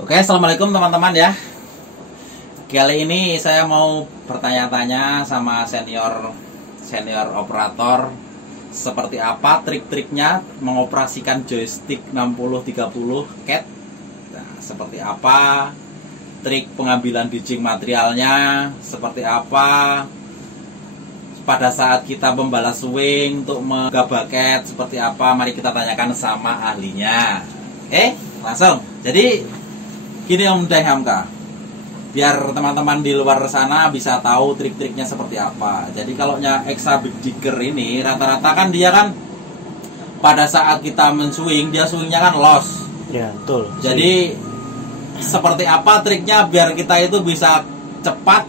Oke, assalamualaikum teman-teman ya. Kali ini saya mau bertanya-tanya sama senior operator, seperti apa trik-triknya mengoperasikan joystick 6030 CAT. Nah, seperti apa trik pengambilan bridging materialnya, seperti apa pada saat kita membalas swing untuk menggabaket, seperti apa, mari kita tanyakan sama ahlinya. Oke, langsung. Jadi gini Om Dai Hamka, biar teman-teman di luar sana bisa tahu trik-triknya seperti apa. Jadi kalau Exa Big Jigger ini rata-rata kan dia kan pada saat kita men-swing, dia swingnya kan loss. Ya, betul. Jadi seperti apa triknya biar kita itu bisa cepat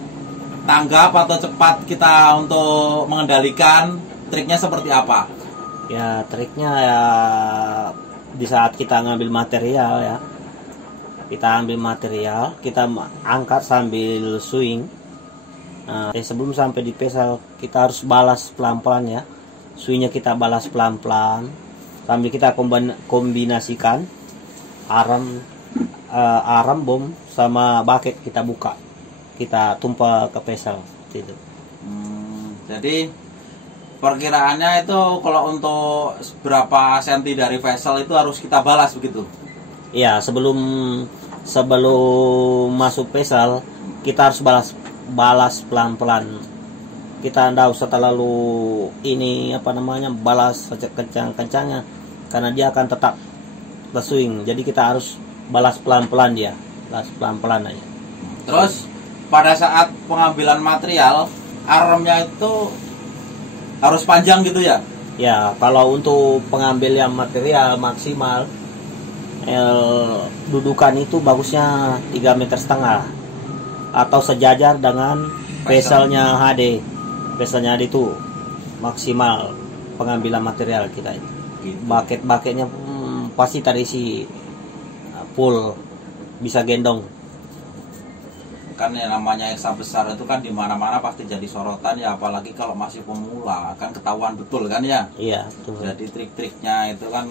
tanggap atau cepat kita untuk mengendalikan, triknya seperti apa? Ya, triknya ya di saat kita ngambil material ya. Kita ambil material, kita angkat sambil swing. Nah, sebelum sampai di pesal kita harus balas pelan-pelan ya. Swingnya kita balas pelan-pelan sambil kita kombinasikan arm bom sama bucket kita buka. Kita tumpah ke pesal gitu. Jadi perkiraannya itu kalau untuk berapa senti dari vessel itu harus kita balas begitu? Iya, sebelum masuk pesal kita harus balas pelan-pelan. Kita tidak usah terlalu balas kencang-kencangnya, karena dia akan tetap swing. Jadi kita harus balas pelan-pelan dia, balas pelan-pelan aja. Terus pada saat pengambilan material, armnya itu harus panjang gitu ya? Ya, kalau untuk pengambilan material maksimal, dudukan itu bagusnya 3,5 meter atau sejajar dengan peselnya HD. Peselnya HD itu maksimal pengambilan material kita ini. Bucket-bucketnya pasti terisi full, bisa gendong. Kan yang namanya Exa besar itu kan di mana-mana pasti jadi sorotan ya, apalagi kalau masih pemula kan ketahuan betul kan ya. Iya, betul. Jadi trik-triknya itu kan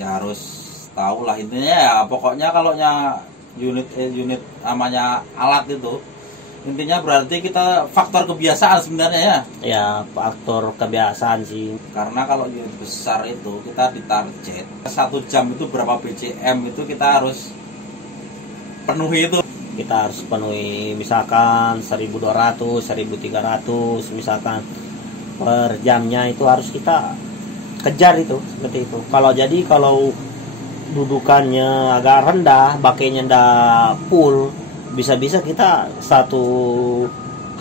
ya harus tahu lah intinya ya. Pokoknya kalau unit namanya alat itu intinya berarti kita faktor kebiasaan sebenarnya ya. Ya, faktor kebiasaan sih. Karena kalau unit besar itu kita ditarget 1 jam itu berapa BCM itu kita harus penuhi itu. Kita harus penuhi misalkan 1.200, 1.300 misalkan per jamnya, itu harus kita kejar itu seperti itu. Kalau dudukannya agak rendah, bakainya ndak full, bisa-bisa kita satu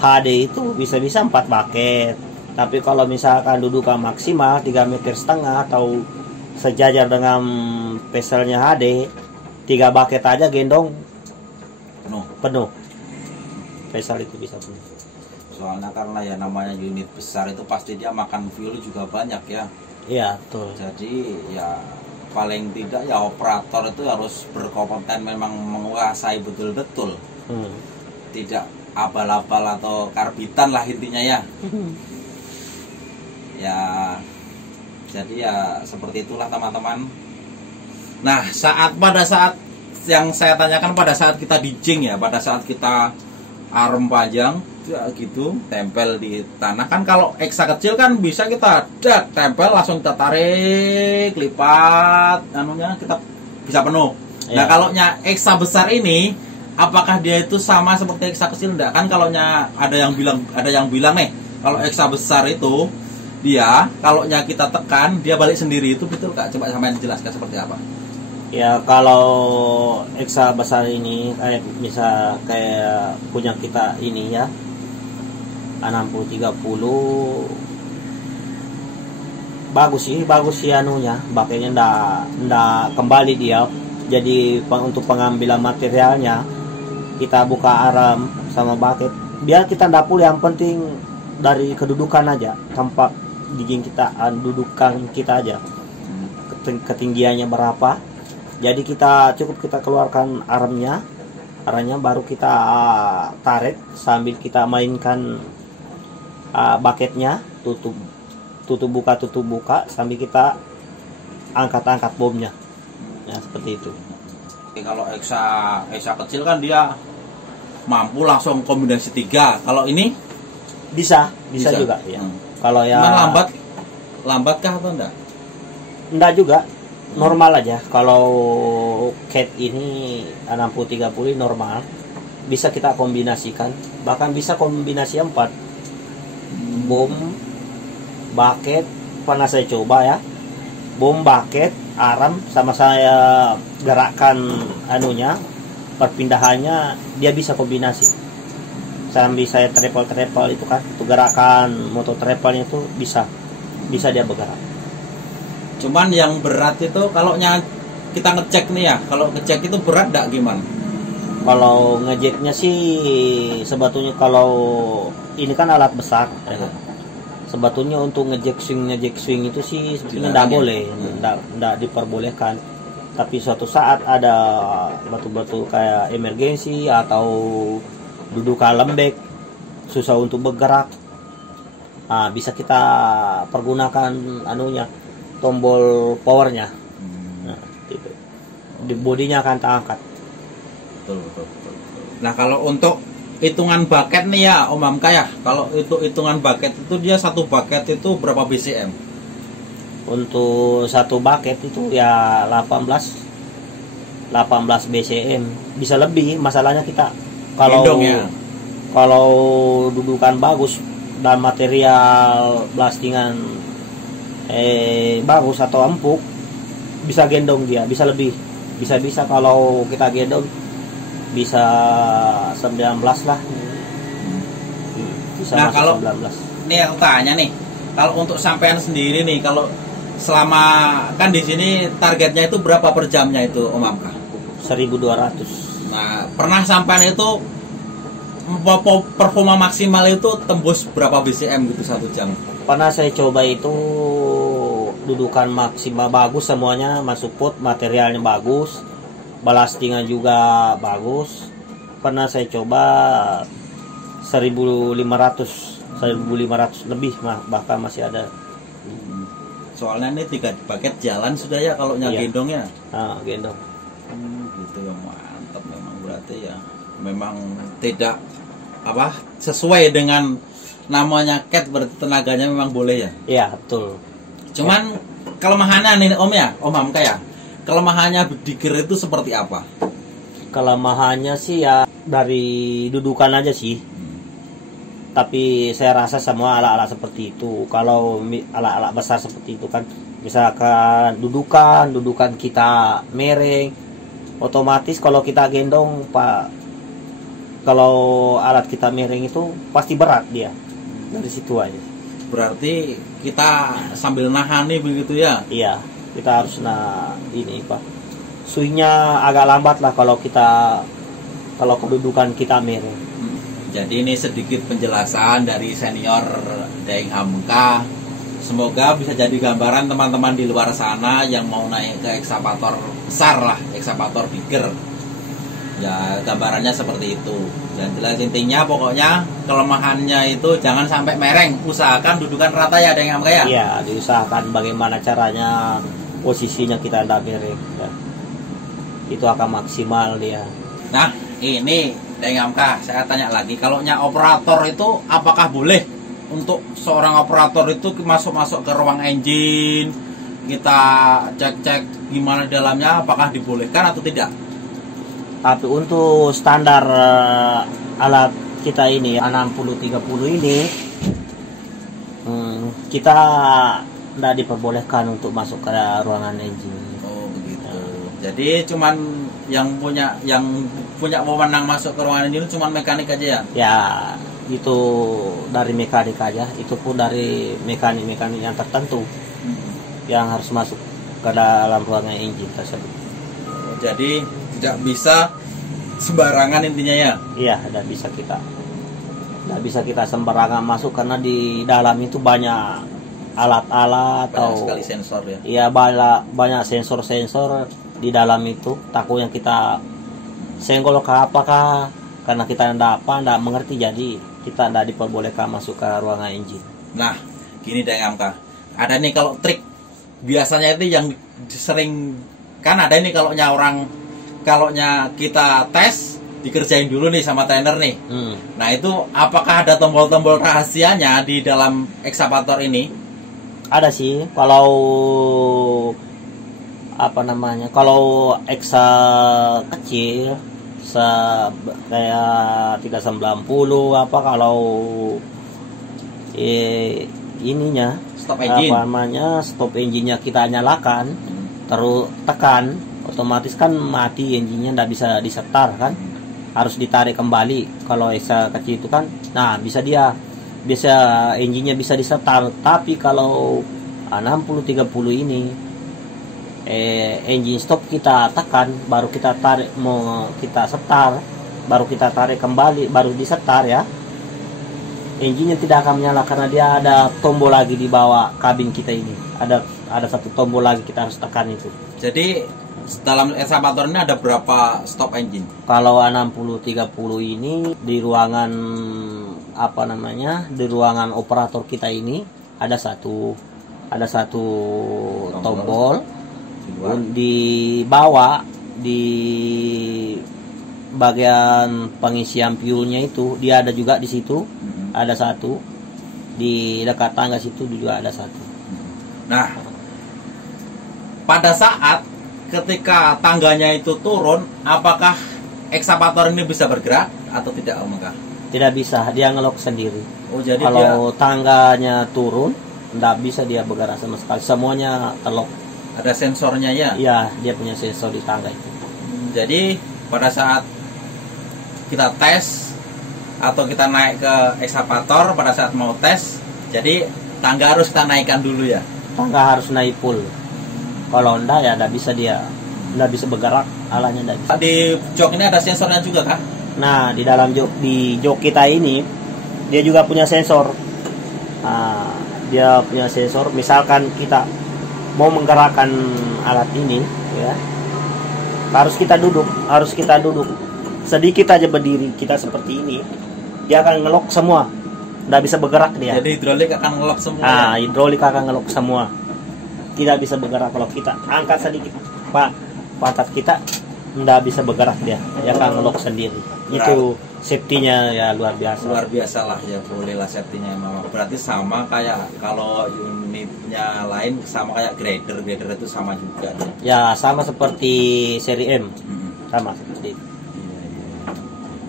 HD itu bisa-bisa 4 bucket. Tapi kalau misalkan dudukan maksimal 3,5 meter atau sejajar dengan peselnya HD, 3 bucket aja gendong penuh. Pesal itu bisa penuh. Soalnya karena ya namanya unit besar itu pasti dia makan fuel juga banyak ya. Iya, betul. Jadi ya paling tidak ya operator itu harus berkompeten, memang menguasai betul-betul. Tidak abal-abal atau karbitan lah intinya ya. Ya jadi ya seperti itulah teman-teman. Nah, pada saat yang saya tanyakan pada saat kita dijing ya, pada saat kita arm panjang ya gitu tempel di tanah kan. Kalau Exa kecil kan bisa kita tempel langsung kita tarik, lipat kita bisa penuh ya. Nah, kalau Exa besar ini apakah dia itu sama seperti Exa kecil enggak? Kan kalau ada yang bilang nih, kalau Exa besar itu dia kalau kita tekan dia balik sendiri, itu betul Kak? Coba sampean jelaskan seperti apa. Ya, kalau Exa besar ini kayak punya kita ini ya, 6030 bagus sih anunya, bakainya ndak kembali dia. Jadi untuk pengambilan materialnya kita buka arm sama bucket, biar kita ndak full, yang penting dari kedudukan aja, tempat dijing kita, dudukan kita aja ketinggiannya berapa. Jadi kita keluarkan armnya baru kita tarik sambil kita mainkan bucketnya, tutup buka sambil kita angkat bomnya. Ya, seperti itu. Kalau Exa kecil kan dia mampu langsung kombinasi 3. Kalau ini bisa juga ya. Kalau ya cuman lambatkah atau enggak? Enggak juga, normal aja. Kalau cat ini 60-30 normal, bisa kita kombinasikan, bahkan bisa kombinasi 4. Bom, bucket, pernah saya coba ya. Bom, bucket, aram, sama saya gerakan anunya, perpindahannya dia bisa kombinasi. Sambil saya travel itu kan, itu gerakan motor travelnya itu bisa dia bergerak. Cuman yang berat itu kalau kita ngecek nih ya, kalau ngecek itu berat enggak gimana? Kalau ngejeknya sih sebetulnya kalau ini kan alat besar ya. Sebetulnya untuk ngejek swing itu sih sebetulnya tidak boleh, tidak diperbolehkan. Tapi suatu saat ada betul-betul kayak emergensi atau dudukan lembek, susah untuk bergerak, nah, bisa kita pergunakan anunya, tombol powernya. Nah, gitu. Di bodinya akan terangkat. Betul. Nah, kalau untuk hitungan bucket nih ya Om Hamka ya, kalau itu hitungan bucket itu dia satu bucket itu berapa BCM? Untuk satu bucket itu ya 18 BCM, bisa lebih. Masalahnya kita kalau dudukan bagus dan material blastingan bagus atau empuk, bisa gendong dia, bisa lebih, bisa kalau kita gendong bisa 19 lah. Bisa. Nah, kalau 19. Nih aku tanya nih, kalau untuk sampean sendiri nih, kalau selama kan di sini targetnya itu berapa per jamnya itu Om Hamka? 1200. Nah, pernah sampean itu performa maksimal itu tembus berapa BCM gitu 1 jam? Pernah saya coba itu dudukan maksimal bagus, semuanya masuk pot, materialnya bagus, balastingan juga bagus. Pernah saya coba 1500 lebih, bahkan masih ada. Soalnya ini 3 paket jalan sudah ya kalau gendongnya. Gendong. Gitu ya, mantap memang berarti ya. Memang tidak sesuai dengan namanya cat, berarti tenaganya memang boleh ya. Iya, betul. Cuman kelemahannya nih Om ya, Om Hamka ya. Kelemahannya di gear itu seperti apa? Kelemahannya sih ya dari dudukan aja sih. Tapi saya rasa semua alat-alat seperti itu, kalau alat-alat besar seperti itu kan, misalkan dudukan kita miring, otomatis kalau kita gendong kalau alat kita miring itu pasti berat dia. Dari situ aja. Berarti kita sambil nahan nih begitu ya? Iya, kita harus swingnya agak lambat lah kalau kedudukan kita miring. Jadi ini sedikit penjelasan dari senior Daeng Hamka. Semoga bisa jadi gambaran teman-teman di luar sana yang mau naik ke ekskavator besar lah, ekskavator bigger. Ya gambarannya seperti itu. Dan jelas intinya pokoknya kelemahannya itu jangan sampai mereng. Usahakan dudukan rata ya Daeng Hamka ya. Iya, diusahakan bagaimana caranya posisinya kita tidak miring. Ya. Itu akan maksimal dia. Nah ini Daeng Hamka, saya tanya lagi, kalau operator itu apakah boleh untuk seorang operator itu masuk ke ruang engine, kita cek gimana di dalamnya, apakah dibolehkan atau tidak? Tapi untuk standar alat kita ini 60-30 ini, kita tidak diperbolehkan untuk masuk ke ruangan engine. Oh begitu. Jadi cuman yang punya wewenang masuk ke ruangan engine cuman mekanik aja ya? Ya, itu dari mekanik aja. Itu pun dari mekanik yang tertentu yang harus masuk ke dalam ruangan engine tersebut. Jadi tidak bisa sembarangan intinya ya? Iya, tidak bisa kita sembarangan masuk karena di dalam itu banyak alat-alat atau sekali sensor ya? Iya, banyak sensor-sensor di dalam itu. Takutnya kita senggol ke apakah karena kita tidak mengerti, jadi kita tidak diperbolehkan masuk ke ruangan engine. Nah, gini Daeng Hamka, ada nih kalau trik biasanya itu yang sering kan ada ini kalau orang kalaunya kita tes dikerjain dulu nih sama trainer nih. Nah itu apakah ada tombol-tombol rahasianya di dalam ekskavator ini? Ada sih, kalau apa namanya, kalau eksa kecil kayak 390 apa, kalau ininya stop engine, apa namanya, stop engine-nya kita nyalakan terus tekan, otomatis kan mati engine-nya, nggak bisa disetar kan, harus ditarik kembali. Kalau eksa kecil itu kan, nah bisa engine-nya bisa disetar. Tapi kalau 60-30 ini engine stop kita tekan, baru kita tarik, mau kita setar, baru kita tarik kembali, baru disetar ya, engine-nya tidak akan menyala karena dia ada tombol lagi di bawah kabin kita ini, ada satu tombol lagi kita harus tekan itu. Jadi dalam ekskavator ini ada berapa stop engine? Kalau 60-30 ini di ruangan apa namanya, di ruangan operator kita ini ada satu tombol. Di bawah, di bagian pengisian fuelnya itu dia ada juga di situ, ada satu. Di dekat tangga situ juga ada satu. Nah, pada saat ketika tangganya itu turun, apakah ekskavator ini bisa bergerak atau tidak, Om? Tidak bisa, dia ngelok sendiri. Oh, jadi kalau tangganya turun, tidak bisa dia bergerak sama sekali. Semuanya terlock. Ada sensornya ya? Iya, dia punya sensor di tangga itu. Jadi pada saat kita tes atau kita naik ke ekskavator, pada saat mau tes, jadi tangga harus kita naikkan dulu ya? Tangga harus naik full. Kalau enggak ya enggak bisa, dia enggak bisa bergerak, alanya enggak bisa. Di jok ini ada sensornya juga kah? Nah, di dalam jok kita ini dia juga punya sensor. Nah, dia punya sensor, misalkan kita mau menggerakkan alat ini ya, harus kita duduk sedikit aja, berdiri kita seperti ini, dia akan ngelok semua, nggak bisa bergerak dia. Jadi hidrolik akan ngelok semua. Nah, hidrolik akan ngelok semua, tidak bisa bergerak. Kalau kita angkat sedikit pantat kita, nggak bisa bergerak, dia akan ngelok sendiri. Itu safety-nya ya luar biasa. Luar biasa lah ya, bolehlah safety-nya memang. Berarti sama kayak kalau unitnya lain, sama kayak grader itu sama juga ya, sama seperti seri M. Sama seperti itu. Iya.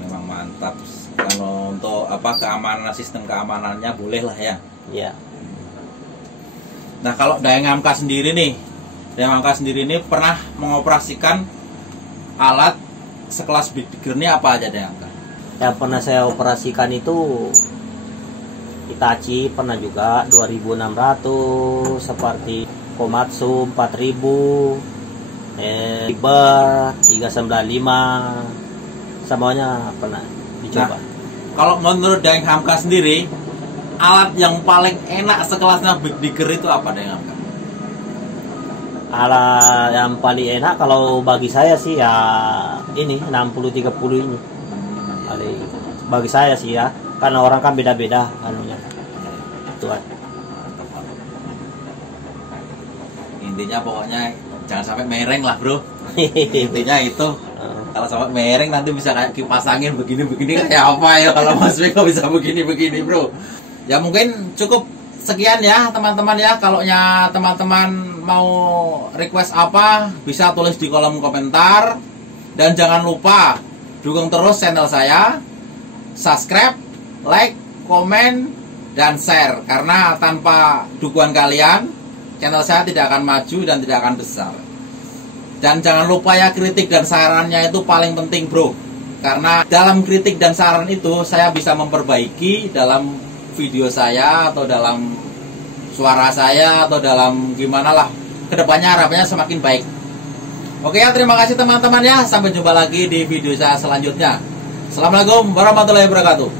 Memang mantap. Kalau untuk keamanan, sistem keamanannya boleh lah ya. Iya. Nah, kalau Dayang Hamka sendiri nih pernah mengoperasikan alat sekelas Big Digger ini apa aja, Dayang Hamka? Yang pernah saya operasikan itu Hitachi, pernah juga 2600, seperti Komatsu 4000, Liber 395, semuanya pernah dicoba. Nah, kalau menurut Dayang Hamka sendiri, alat yang paling enak sekelasnya Big Digger itu apa, Dayang Hamka? Alat yang paling enak kalau bagi saya sih ya ini 60-30 ini. Bagi saya sih ya, karena orang kan beda-beda anunya. Tuhan. Intinya pokoknya jangan sampai mereng lah, bro. Intinya itu. Kalau sampai mereng nanti bisa kayak kipas angin begini-begini kayak apa ya, kalau Mas Beko bisa begini-begini, bro. Ya mungkin cukup sekian ya teman-teman ya. Kalau teman-teman mau request apa, bisa tulis di kolom komentar. Dan jangan lupa dukung terus channel saya, subscribe, like, komen, dan share. Karena tanpa dukungan kalian, channel saya tidak akan maju dan tidak akan besar. Dan jangan lupa ya, kritik dan sarannya itu paling penting, bro. Karena dalam kritik dan saran itu saya bisa memperbaiki dalam video saya, atau dalam suara saya, atau dalam gimana lah, kedepannya harapannya semakin baik. Oke ya, terima kasih teman-teman ya. Sampai jumpa lagi di video saya selanjutnya. Assalamualaikum warahmatullahi wabarakatuh.